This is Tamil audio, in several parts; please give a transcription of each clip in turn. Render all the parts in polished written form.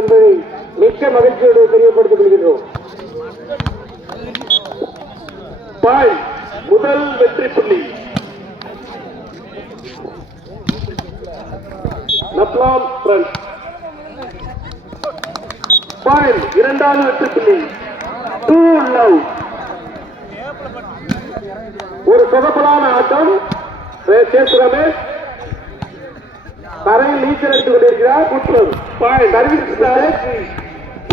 என்பதை மிக்க மகிழ்ச்சியோடு தெரியப்படுத்திக் கொள்கின்றோம். முதல் வெற்றி புள்ளி நப்லாம் ஃப்ரண்ட். இரண்டாவது வெற்றி புள்ளி டூ லவ். ஒரு சொதப்பலான ஆட்டம். ரமேஷ் தரையில் நீச்சல் அடித்துக் கொண்டிருக்கிறார். குற்றம் அறிவித்தார்.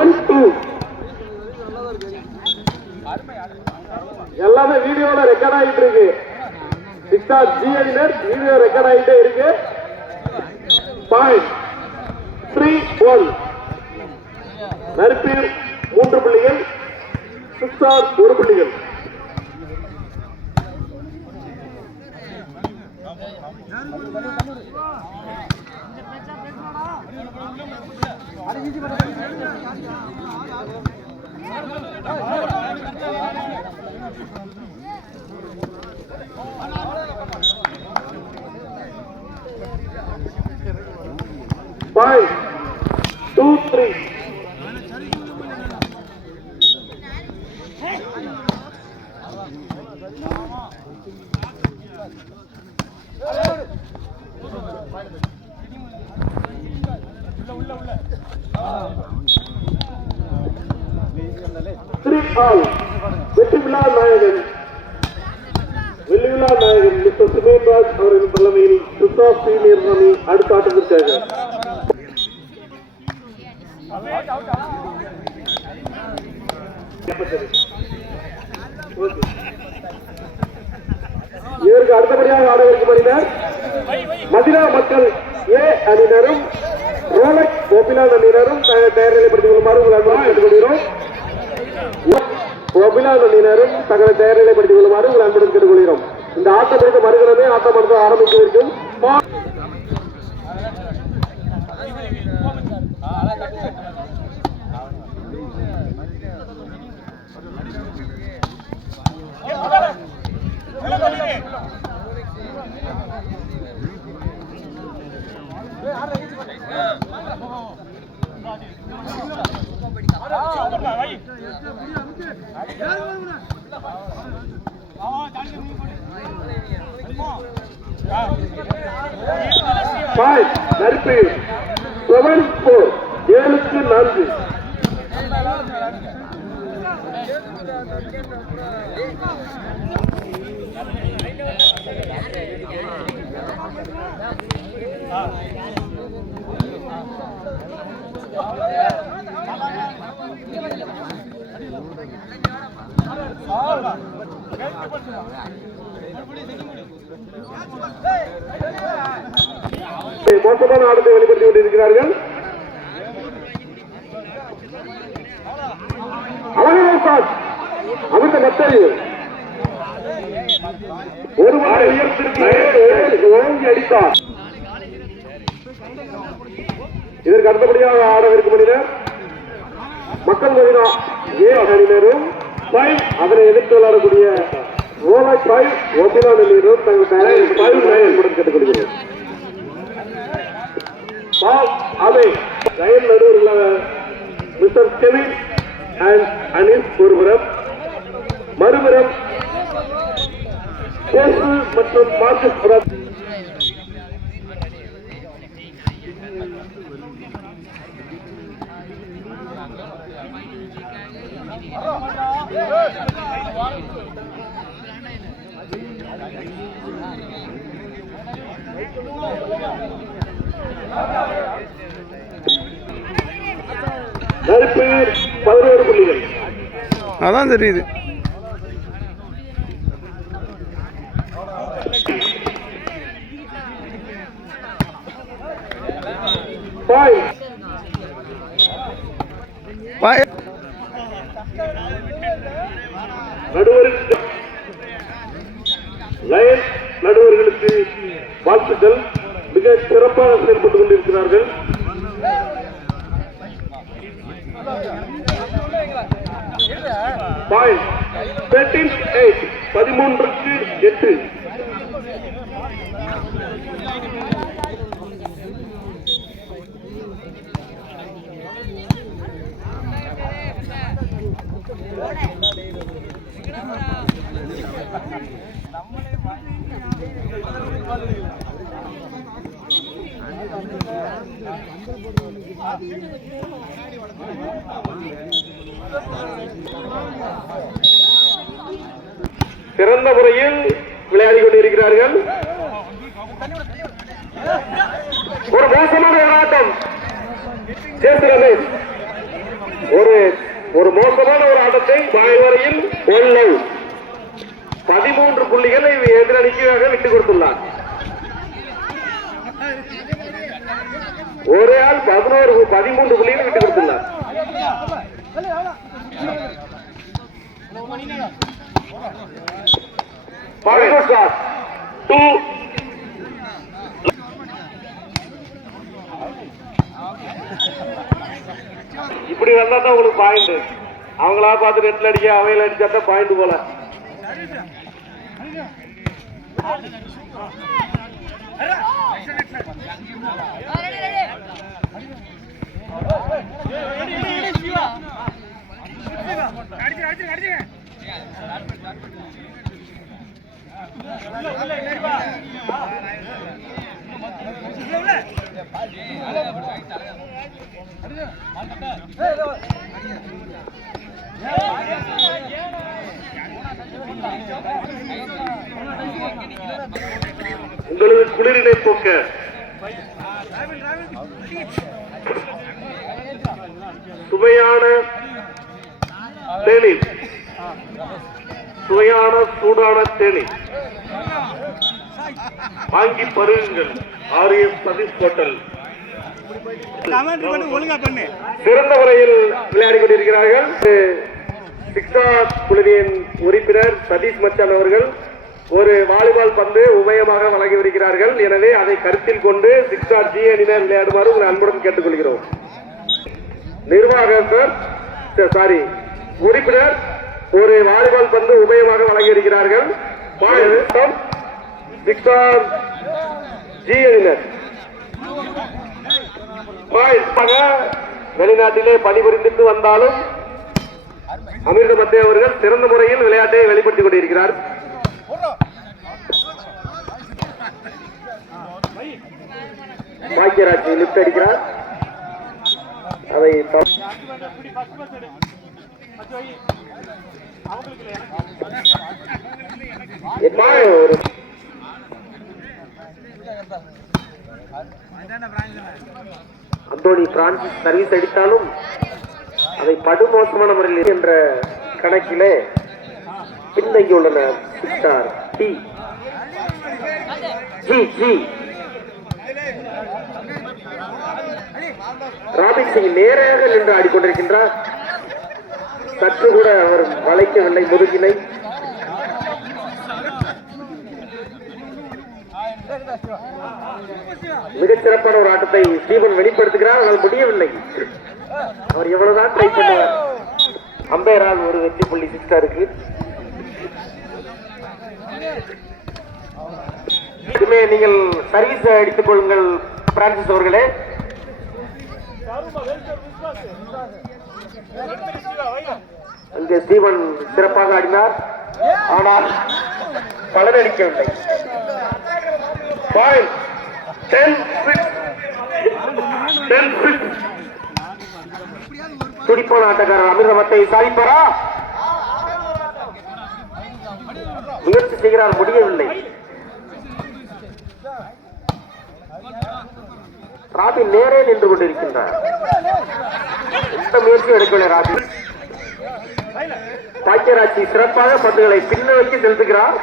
1-2. எல்லாமே வீடியோல ரெக்கார்ட் ஆகிட்டு இருக்கு. வீடியோ ரெக்கார்ட் ஆகிட்டே இருக்கு. 3-1. நறுப்பீர் 3 புள்ளிகள், 1 புள்ளிகள். Five, 2, 3. வெற்றிவிழா நாயகன் மிஸ்டர் சுமேன்ராஜ் அவர்களின் தலைமையில் சுசாப் சீனியர் அணி அடுத்த ஆட்டத்திற்காக. இதற்கு அடுத்தபடியாக ஆடவிருக்கும் அணியினர் மதினா மக்கள் ஏ அணியினரும் ரோலக்ஸ் கோபிலான் அணியினரும் தயார் நிலைப்படுத்திக் கொள்ளுமாறு உங்கள் கேட்டுக்கொள்கிறோம். கோபிலான் அணியினரும் தங்களை தயார் நிலைப்படுத்திக் கொள்ளுமாறு உங்கள் அன்புடன் கேட்டுக்கொள்கிறோம். இந்த ஆட்டம் குறித்த மறுகளமே ஆட்டம் ஆரம்பிக்க இருக்கும். நறுப்பு 7-4. 7-4. மோசமான ஆட்டத்தை வெளிப்படுத்திக் கொண்டிருக்கிறார்கள். அமிர்த மத்தரி ஒரு ஓங்கி அடித்தார். இதற்கு அடுத்தபடியாக ஆடவிருக்கும் அணியினர் மக்கள் மதினா ஏ அணியினரும் அதனை எதிர்த்து விளையாடக்கூடிய ரோலக்ஸ் கோபிலான் அணியினரும் தங்கள் கேட்டுக்கொள்கிறேன். நடுவர்களாக மிஸ்டர் கெவின் அண்ட் அனிஸ் ஒருபுறம், மறுபுறம் மற்றும் மார்க்கஸ் புறம். நறுப்பு 11 புள்ளிகள். அதான் தெரியுது. நடுவர்களுக்கு வாழ்த்துக்கள். மிக சிறப்பாக செயல்பட்டுக் கொண்டிருக்கிறார்கள். பாயிண்ட் 13-8. 13-8. சிறந்த முறையில் விளையாடி கொண்டிருக்கிறார்கள். ஒரு மோசமான போராட்டம். ஒரு மோசமான ஒரு ஆட்டத்தை வரையில் 13 புள்ளிகளை எதிரணிக்காக விட்டுக் கொடுத்துள்ளார். ஒரே ஆள் 13 புள்ளிகளை விட்டுக் கொடுத்துள்ளார். இப்படி வந்தா தான் உங்களுக்கு பாயிண்ட். அவங்களா பார்த்து நெட்ல அடிக்க அவையில அடிச்சா பாயிண்ட் போல. உங்களது குளிரினை போக்க சுவையான தேநீர், சுவையான சூடான தேநீர் வாங்கி பருகுங்கள். R S Satish hotel. சிறந்த முறையில் விளையாடி கொண்டிருக்கிறார்கள். சிக்ஸா குழுவின் உறுப்பினர் சதீஷ் மச்சான் அவர்கள் ஒரு வாலிபால் பந்து உபயமாக வழங்கி வருகிறார்கள். எனவே அதை கருத்தில் கொண்டு சிக்ஸா ஜி அணியினர் விளையாடுமாறு உங்கள் அன்புடன் கேட்டுக்கொள்கிறோம். நிர்வாகர் உறுப்பினர் ஒரு வாலிபால் பந்து உபயமாக வழங்கி இருக்கிறார்கள். சிக்ஸா ஜி அணியினர் வெளிநாட்டிலே பணிபுரிந்து வந்தாலும் அமிர்த மத்திய அவர்கள் சிறந்த முறையில் விளையாட்டை வெளிப்படுத்திக் கொண்டிருக்கிறார். பாக்கியராஜ் லிப்ட் அடிக்கிறார். அதை அந்தோனி பிரான்சிஸ் சர்வீஸ் அடித்தாலும் அதை படுமோசமான முறையில் என்ற கணக்கிலே பின்தங்கியுள்ளனர். ராபின் சிங் நேராக நின்று ஆடிக்கொண்டிருக்கின்றார். சற்று கூட அவர் வளைக்கவில்லை முதுகினை. மிகச்சிறப்பான ஒரு ஆட்டத்தை ஸ்டீவன் வெளிப்படுத்துகிறார். ஆனால் முடியவில்லை. அவர் எவ்வளவுதான் ட்ரை பண்ணுவார். அம்பையரால் ஒரு வெற்றி புள்ளி சிக்ஸருக்கு. இதுமே நீங்கள் சர்வீஸ் அடித்துக் கொள்ளுங்கள் பிரான்சிஸ் அவர்களே. அங்கே ஸ்டீவன் சிறப்பாக ஆடினார். ஆனால் பலனளிக்கவில்லை. துடிப்பான ஆட்டக்காரர் அமிர்தமத்தை சாதிப்பாரா? முயற்சி செய்கிறார், முடியவில்லை. ராபின் நேரே நின்று கொண்டிருக்கின்றார். எந்த முயற்சியும் எடுக்கவில்லை ராபின். பாக்கியராஜ் சிறப்பாக பந்துகளை பின்னோக்கி செலுத்துகிறார்.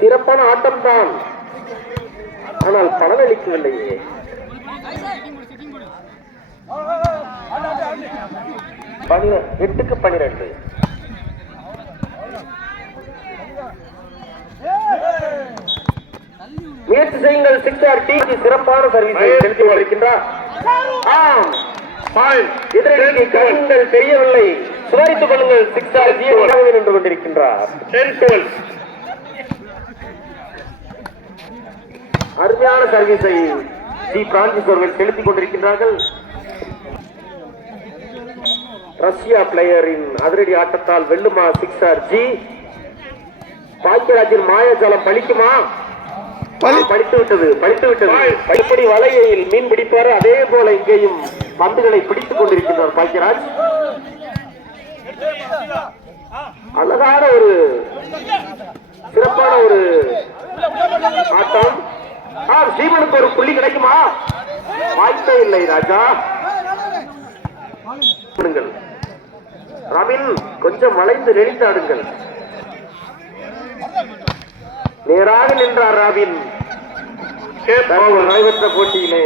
சிறப்பான ஆட்டம் தான், ஆனால் பலனளிக்கவில்லையே. 8க்கு 12. முயற்சி செய்யுங்கள். சிக்ஸர் டி சிறப்பான சர்வீஸை செலுத்தி வருகின்றார். எதிரணிக்கு கண்கள் தெரியவில்லை. சுதாரித்துக் கொள்ளுங்கள். சிக்ஸர் ஜி நின்று கொண்டிருக்கின்றார். அருமையான சர்வீஸை டி பிரான்சிஸ் அவர்கள் செலுத்திக் கொண்டிருக்கின்றார்கள். ரஷ்யா பிளேயரின் அதிரடி ஆட்டத்தால் வெல்லுமா சிக்ஸர் ஜி. பாக்கியராஜின் மாயஜாலம் பலிக்குமா? படித்து விட்டது. எப்படி வலையில் மீன் பிடிப்பார் அதே போல இங்கேயும் பந்துகளை பிடித்துக் கொண்டிருக்கின்றார் பாக்கியராஜ். அழகான ஒரு சிறப்பான ஒரு ஆட்டம். ஸ்ரீமனுக்கு ஒரு புள்ளி கிடைக்குமா? வாய்ப்பே இல்லை ராஜா. ரவின் கொஞ்சம் வளைந்து நெளித்தாடுங்கள். நேராக நின்றார் ராபின். நடைபெற்ற போட்டியிலே